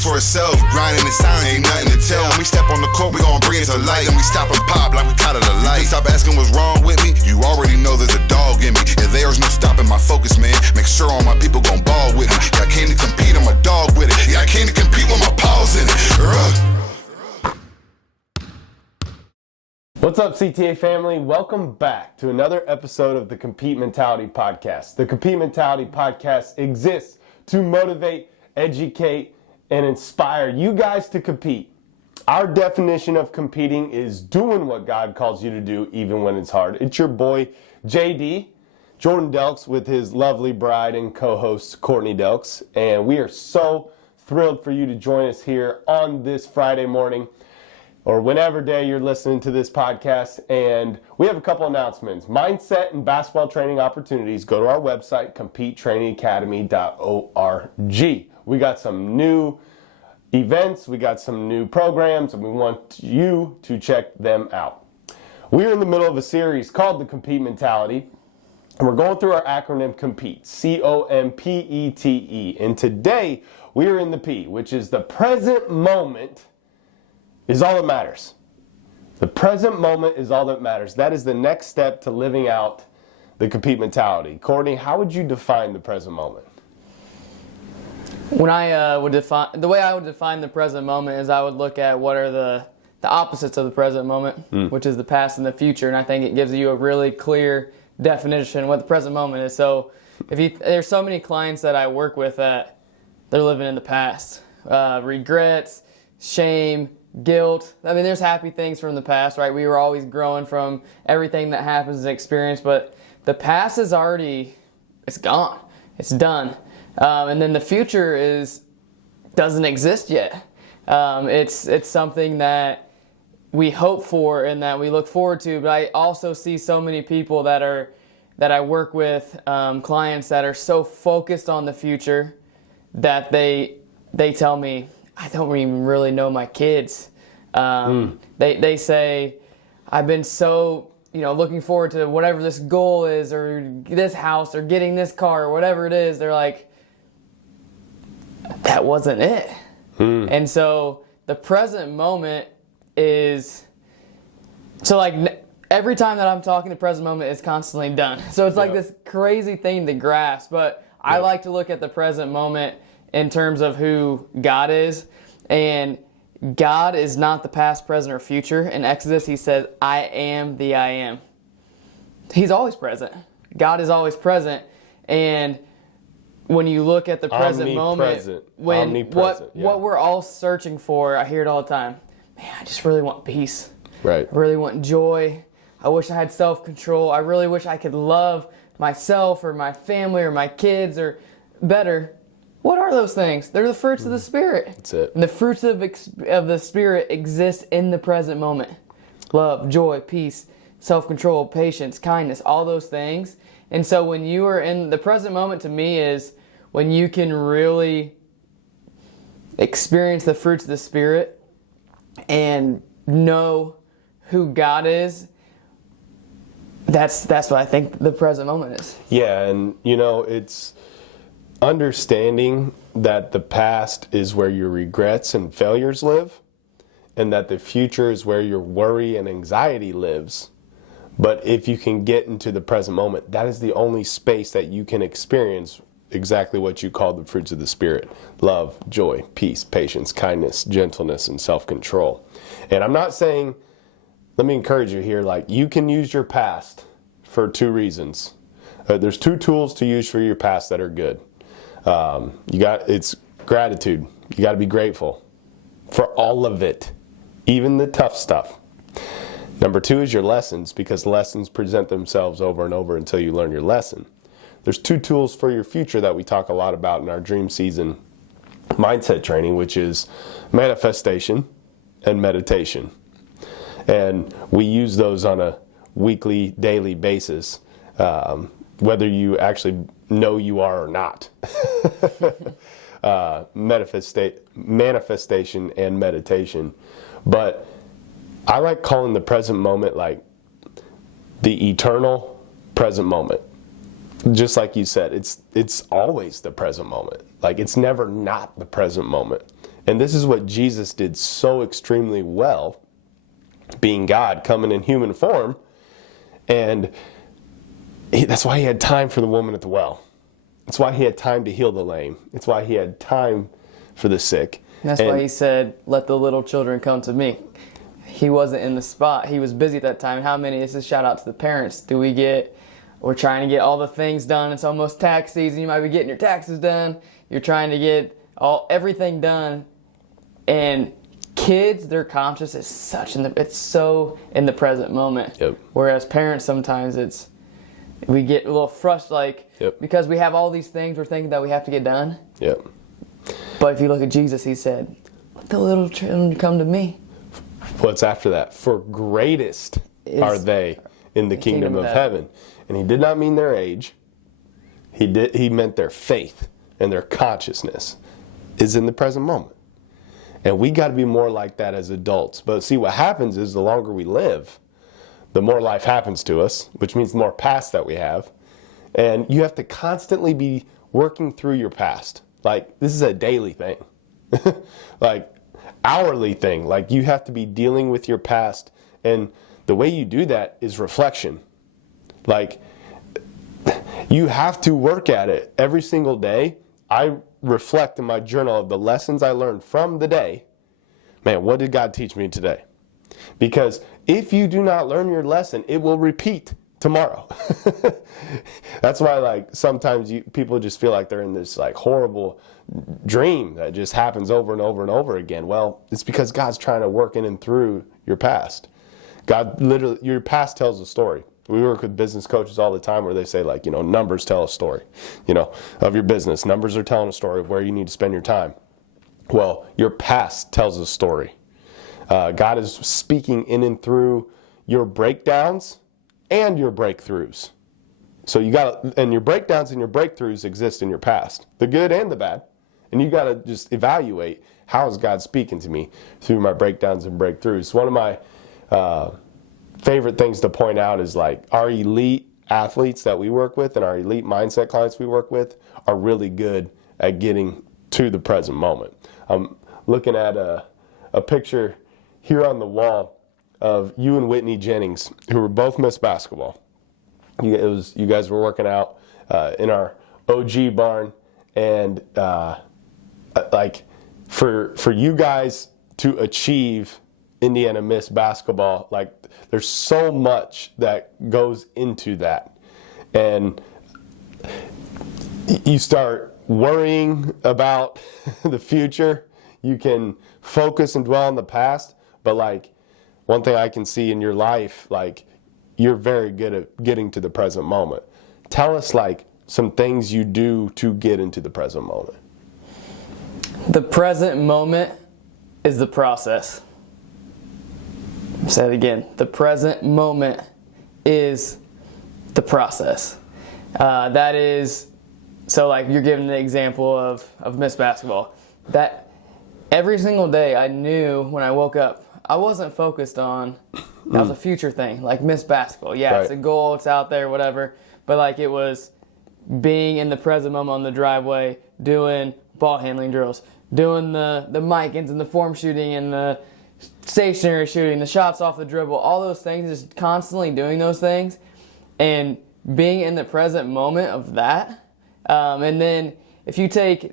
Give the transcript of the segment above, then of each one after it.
speak for itself. Grinding in silence, ain't nothing to tell. When we step on the court, we gon' bring it to light. And we stop and pop like we caught it a light. Stop asking what's wrong with me. You already know there's a dog in me. And there's no stopping my focus, man. Make sure all my people gon' ball with me. Yeah, I came to compete, I'm a dog with it. Yeah, I came to compete with my paws in it. What's up, CTA family? Welcome back to another episode of the Compete Mentality Podcast. The Compete Mentality Podcast exists to motivate, educate, and inspire you guys to compete. Our definition of competing is doing what God calls you to do even when it's hard. It's your boy, JD, Jordan Delks, with his lovely bride and co-host, Courtney Delks. And we are so thrilled for you to join us here on this Friday morning, or whenever day you're listening to this podcast. And we have a couple announcements. Mindset and basketball training opportunities. Go to our website, competetrainingacademy.org. We got some new events, we got some new programs, and we want you to check them out. We're in the middle of a series called the Compete Mentality, and we're going through our acronym COMPETE, C-O-M-P-E-T-E. And today we are in the P, which is the present moment is all that matters. The present moment is all that matters. That is the next step to living out the Compete Mentality. Courtney, how would you define the present moment? When I would define, the way I would define the present moment is I would look at what are the opposites of the present moment, which is the past and the future, and I think it gives you a really clear definition of what the present moment is. So there's so many clients that I work with that they're living in the past. Regrets, shame, guilt. I mean, there's happy things from the past, right? We were always growing from everything that happens and experience, but the past is already, it's gone. It's done. And then the future doesn't exist yet. It's something that we hope for and that we look forward to, but I also see so many people that I work with, clients that are so focused on the future that they tell me, I don't even really know my kids. They say, I've been so, looking forward to whatever this goal is, or this house, or getting this car, or whatever it is. They're like, that wasn't it. And so the present moment is, every time that I'm talking, the present moment is constantly done. So it's like this crazy thing to grasp, but I like to look at the present moment in terms of who God is. And God is not the past, present, or future. In Exodus, he says, I am the I am. He's always present. God is always present. And when you look at the present moment, what we're all searching for, I hear it all the time. Man, I just really want peace. Right. I really want joy. I wish I had self-control. I really wish I could love myself or my family or my kids or better. What are those things? They're the fruits of the Spirit. That's it. And the fruits of the Spirit exist in the present moment. Love, joy, peace, self-control, patience, kindness, all those things. And so when you are in the present moment, to me, is when you can really experience the fruits of the Spirit and know who God is. That's what I think the present moment is. Yeah, and it's understanding that the past is where your regrets and failures live, and that the future is where your worry and anxiety lives. But if you can get into the present moment, that is the only space that you can experience exactly what you call the fruits of the Spirit: love, joy, peace, patience, kindness, gentleness, and self-control. And I'm not saying, let me encourage you here, you can use your past for two reasons. There's two tools to use for your past that are good. It's gratitude. You got to be grateful for all of it, even the tough stuff. Number two is your lessons, because lessons present themselves over and over until you learn your lesson. There's two tools for your future that we talk a lot about in our Dream Season mindset training, which is manifestation and meditation. And we use those on a weekly, daily basis, whether you actually know you are or not. Manifestation and meditation. But I like calling the present moment the eternal present moment. Just like you said, it's always the present moment. It's never not the present moment. And this is what Jesus did so extremely well, being God, coming in human form. And that's why he had time for the woman at the well. It's why he had time to heal the lame. It's why he had time for the sick. And that's why he said, let the little children come to me. He wasn't in the spot. He was busy at that time. How many, this is a shout out to the parents, we're trying to get all the things done. It's almost tax season. You might be getting your taxes done. You're trying to get everything done. And kids, their conscious is it's so in the present moment. Yep. Whereas parents, sometimes we get a little frustrated, because we have all these things we're thinking that we have to get done. Yep. But if you look at Jesus, he said, let the little children come to me. What's after that? For greatest are they in the kingdom of heaven. And he did not mean their age. He meant their faith and their consciousness is in the present moment. And we got to be more like that as adults. But see, what happens is the longer we live, the more life happens to us, which means the more past that we have. And you have to constantly be working through your past. Like, this is a daily thing. Like, hourly thing. Like, you have to be dealing with your past. And the way you do that is reflection. Like, you have to work at it every single day. I reflect in my journal of the lessons I learned from the day. Man, what did God teach me today? Because if you do not learn your lesson, it will repeat tomorrow. That's why, like, sometimes people just feel like they're in this like horrible dream that just happens over and over and over again. Well, it's because God's trying to work in and through your past. God literally, your past tells a story. We work with business coaches all the time where they say, like, numbers tell a story, of your business. Numbers are telling a story of where you need to spend your time. Well, your past tells a story. God is speaking in and through your breakdowns and your breakthroughs. So and your breakdowns and your breakthroughs exist in your past, the good and the bad. And you got to just evaluate, how is God speaking to me through my breakdowns and breakthroughs? One of my favorite things to point out is, like, our elite athletes that we work with and our elite mindset clients we work with are really good at getting to the present moment. I'm looking at a picture here on the wall of you and Whitney Jennings, who were both Miss Basketball. You guys were working out in our OG barn, and like, for you guys to achieve Indiana Miss Basketball, like, there's so much that goes into that. And you start worrying about the future. You can focus and dwell on the past, but, like, one thing I can see in your life, like, you're very good at getting to the present moment. Tell us, like, some things you do to get into the present moment. The present moment is the process. I'll say it again. The present moment is the process. That is, so, like, you're giving the example of Miss Basketball. That every single day I knew when I woke up, I wasn't focused on, that was a future thing, like Miss Basketball. Yeah, right. It's a goal, it's out there, whatever. But, like, it was being in the present moment on the driveway, doing ball handling drills, doing the mic-ins and the form shooting and the stationary shooting, the shots off the dribble, all those things, just constantly doing those things and being in the present moment of that. And then if you take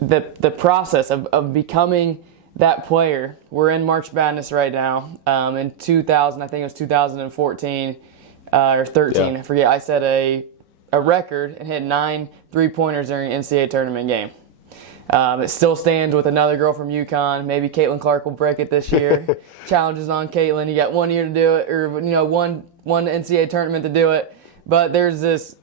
the process of becoming that player, we're in March Madness right now. In 2000, I think it was 2014 or 13, I forget, I set a record and hit 9 3-pointers during an NCAA tournament game. It still stands with another girl from UConn. Maybe Caitlin Clark will break it this year. Challenges on Caitlin. You got 1 year to do it, or one NCAA tournament to do it. But there's this.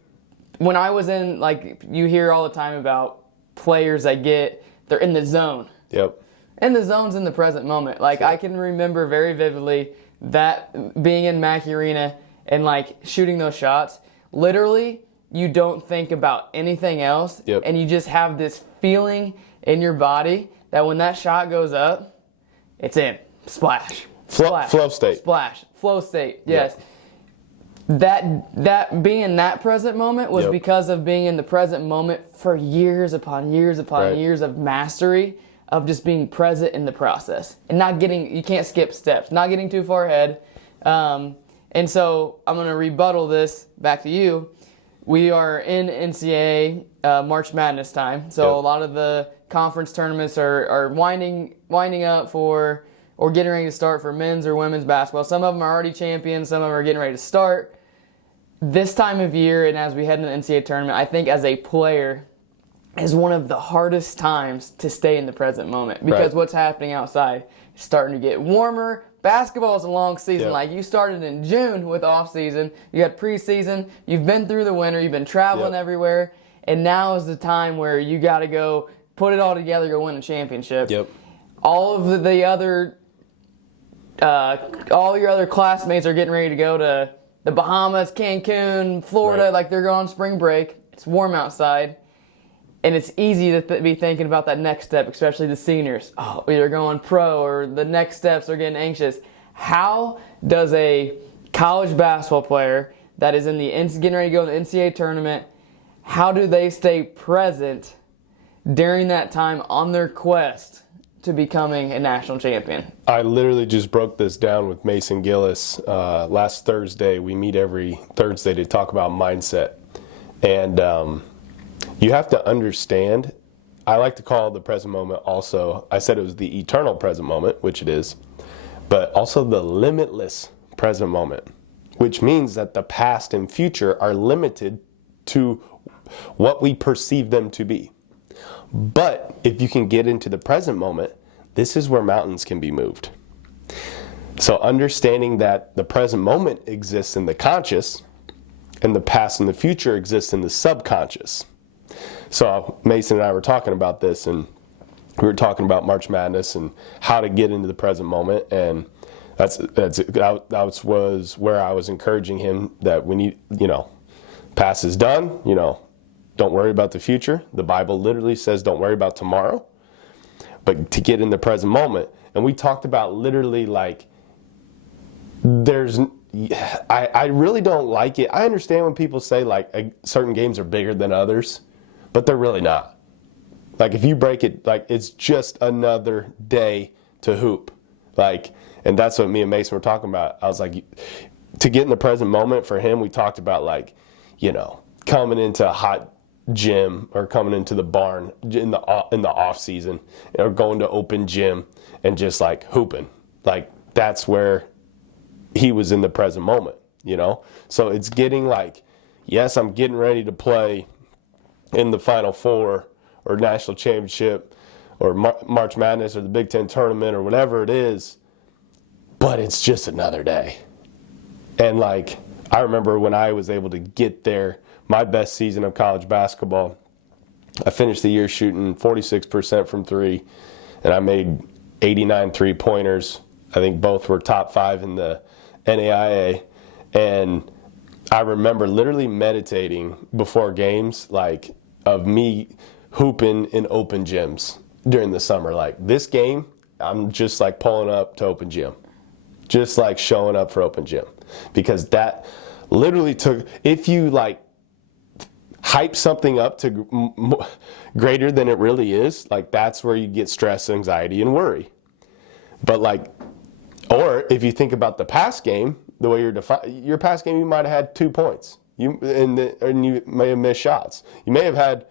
When I was in, like, you hear all the time about players that they're in the zone. Yep. And the zone's in the present moment. Like, I can remember very vividly that being in Mackey Arena and, like, shooting those shots. Literally, you don't think about anything else, and you just have this feeling in your body that when that shot goes up, it's in. Splash. Splash. Flow state. Splash. Flow state, yes. That being in that present moment was because of being in the present moment for years upon years upon years of mastery of just being present in the process and you can't skip steps, not getting too far ahead. And so I'm going to rebuttal this back to you. We are in NCAA March Madness time, so a lot of the conference tournaments are winding up for or getting ready to start for men's or women's basketball. Some of them are already champions, some of them are getting ready to start. This time of year, and as we head into the NCAA tournament, I think as a player is one of the hardest times to stay in the present moment because what's happening outside is starting to get warmer. Basketball is a long season. Like you started in June with off season, you had preseason, you've been through the winter, you've been traveling everywhere, and now is the time where you got to go put it all together, go win a championship. All of the other, all your other classmates are getting ready to go to the Bahamas, Cancun, Florida, like they're going on spring break. It's warm outside. And it's easy to be thinking about that next step, especially the seniors. Oh, either going pro or the next steps are getting anxious. How does a college basketball player that is getting ready to go to the NCAA tournament, how do they stay present during that time on their quest to becoming a national champion? I literally just broke this down with Mason Gillis last Thursday. We meet every Thursday to talk about mindset. And you have to understand, I like to call the present moment also, I said it was the eternal present moment, which it is, but also the limitless present moment, which means that the past and future are limited to what we perceive them to be. But if you can get into the present moment, this is where mountains can be moved. So understanding that the present moment exists in the conscious and the past and the future exists in the subconscious. So Mason and I were talking about this, and we were talking about March Madness and how to get into the present moment, and that was where I was encouraging him that we need, past is done, don't worry about the future. The Bible literally says don't worry about tomorrow, but to get in the present moment. And we talked about literally like I really don't like it. I understand when people say like certain games are bigger than others, but they're really not. Like if you break it, like it's just another day to hoop. And that's what me and Mason were talking about. I was like, to get in the present moment for him, we talked about coming into a hot gym or coming into the barn in the off season or going to open gym and just like hooping. Like that's where he was in the present moment, So it's getting yes, I'm getting ready to play in the Final Four or national championship or March Madness or the Big Ten tournament or whatever it is, but it's just another day. And I remember when I was able to get there, my best season of college basketball, I finished the year shooting 46% from three, and I made 89 three-pointers. I think both were top 5 in the NAIA. And I remember literally meditating before games, of me hooping in open gyms during the summer. This game, I'm just pulling up to open gym. Just showing up for open gym. Because that literally took, if you hype something up to greater than it really is, that's where you get stress, anxiety, and worry. But or if you think about the pass game, the way your pass game, you might have had 2 points. And you may have missed shots. You may have had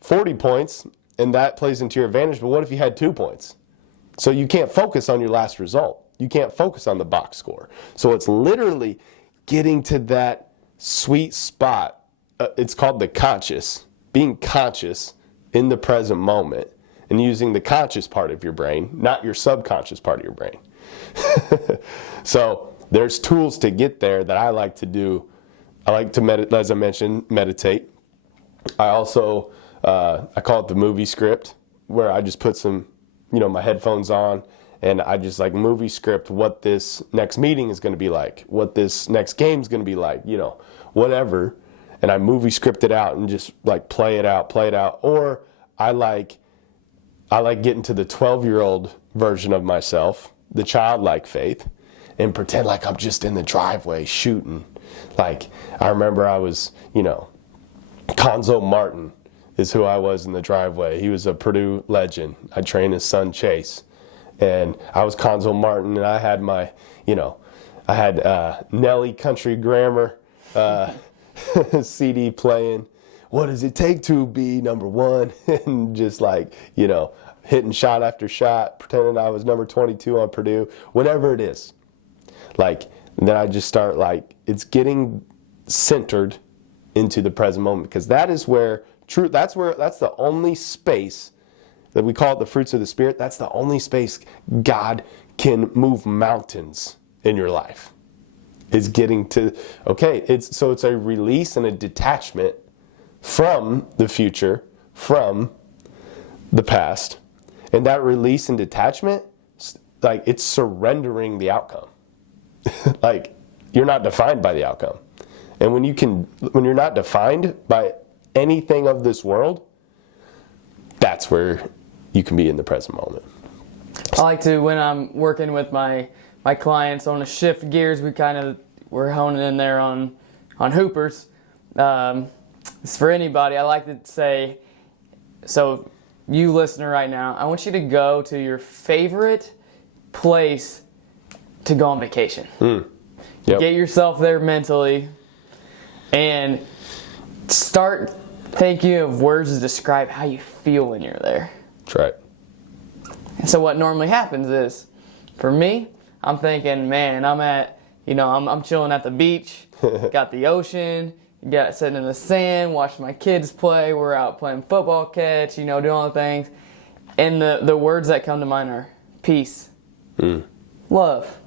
40 points, and that plays into your advantage, but what if you had 2 points? So you can't focus on your last result. You can't focus on the box score. So it's literally getting to that sweet spot. It's called the conscious. Being conscious in the present moment and using the conscious part of your brain, not your subconscious part of your brain. So there's tools to get there that I like to do. I like to, as I mentioned, meditate. I also, I call it the movie script, where I just put some, my headphones on, and I just movie script what this next meeting is going to be like, what this next game is going to be like, whatever. And I movie script it out and just play it out. Or I like getting to the 12-year-old version of myself, the childlike faith, and pretend like I'm just in the driveway shooting. I remember I was, Conzo Martin, is who I was in the driveway. He was a Purdue legend. I trained his son Chase, and I was Conzo Martin, and I had my, I had Nelly Country Grammar CD playing. What does it take to be number one? And just like, hitting shot after shot, pretending I was number 22 on Purdue, whatever it is. Like, then I just start it's getting centered into the present moment, because that is where that's the only space that we call it the fruits of the Spirit. That's the only space God can move mountains in your life. Is getting to, it's a release and a detachment from the future, from the past. And that release and detachment, it's surrendering the outcome. You're not defined by the outcome. And when you're not defined by anything of this world, that's where you can be in the present moment. I like to, when I'm working with my clients, I want to shift gears. We're honing in there on hoopers. It's for anybody. I like to say, so you listener right now, I want you to go to your favorite place to go on vacation. Yep. Get yourself there mentally and start thinking of words to describe how you feel when you're there. That's right. And so what normally happens is, for me, I'm thinking, man, I'm chilling at the beach, got the ocean, got sitting in the sand, watching my kids play, we're out playing football catch, doing all the things. And the words that come to mind are peace, love,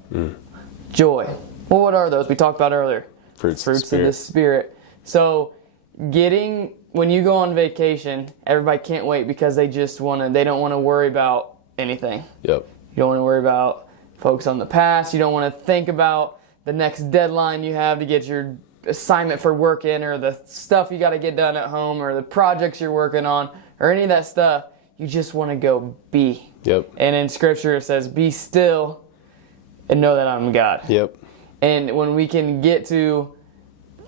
joy. Well, what are those? We talked about earlier. Fruits of the Spirit. So when you go on vacation, everybody can't wait because they don't want to worry about anything. Yep. You don't want to worry about focus on the past. You don't want to think about the next deadline you have to get your assignment for work in, or the stuff you got to get done at home, or the projects you're working on, or any of that stuff. You just want to go be. Yep. And in Scripture it says, be still and know that I'm God. Yep. And when we can get to,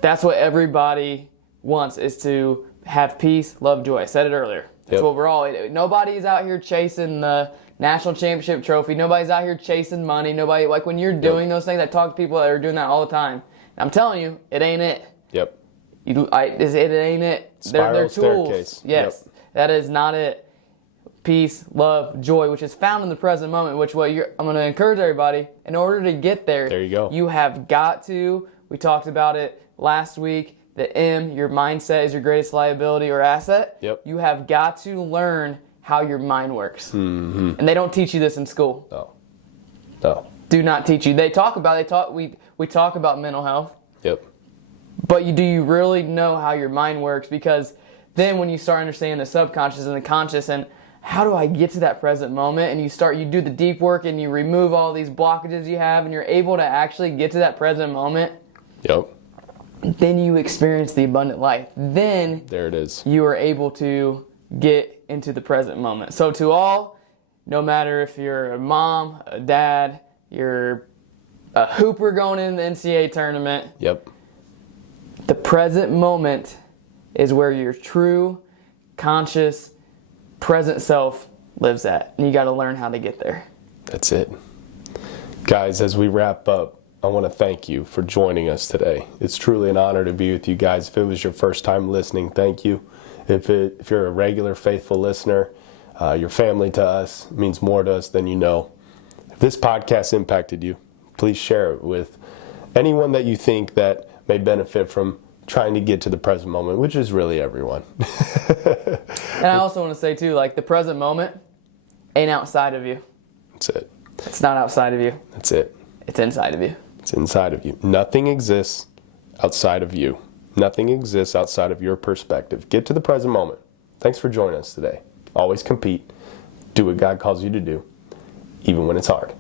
that's what everybody wants, is to have peace, love, joy. I said it earlier. That's what we're all, nobody's out here chasing the national championship trophy. Nobody's out here chasing money. Nobody, when you're doing those things, I talk to people that are doing that all the time. And I'm telling you, it ain't it. Yep. It ain't it. They're tools. Staircase. Yes. Yep. That is not it. Peace, love, joy, which is found in the present moment, I'm going to encourage everybody, in order to get there, you go. You have got to, we talked about it last week, the M, your mindset is your greatest liability or asset. Yep. You have got to learn how your mind works. Mm-hmm. And they don't teach you this in school. No. Do not teach you. We talk about mental health. Yep. But do you really know how your mind works? Because then when you start understanding the subconscious and the conscious, and how do I get to that present moment? And you do the deep work and you remove all these blockages you have, and you're able to actually get to that present moment. Yep. Then you experience the abundant life. Then there it is. You are able to get into the present moment. So to all, no matter if you're a mom, a dad, you're a hooper going in the NCAA tournament. Yep. The present moment is where your true, conscious, present self lives at. And you got to learn how to get there. That's it. Guys, as we wrap up, I want to thank you for joining us today. It's truly an honor to be with you guys. If it was your first time listening, thank you. If you're a regular, faithful listener, your family to us means more to us than you know. If this podcast impacted you, please share it with anyone that you think that may benefit from trying to get to the present moment, which is really everyone. And I also want to say too, the present moment ain't outside of you. That's it. It's not outside of you. That's it. It's inside of you. It's inside of you. Nothing exists outside of you. Nothing exists outside of your perspective. Get to the present moment. Thanks for joining us today. Always compete. Do what God calls you to do, even when it's hard.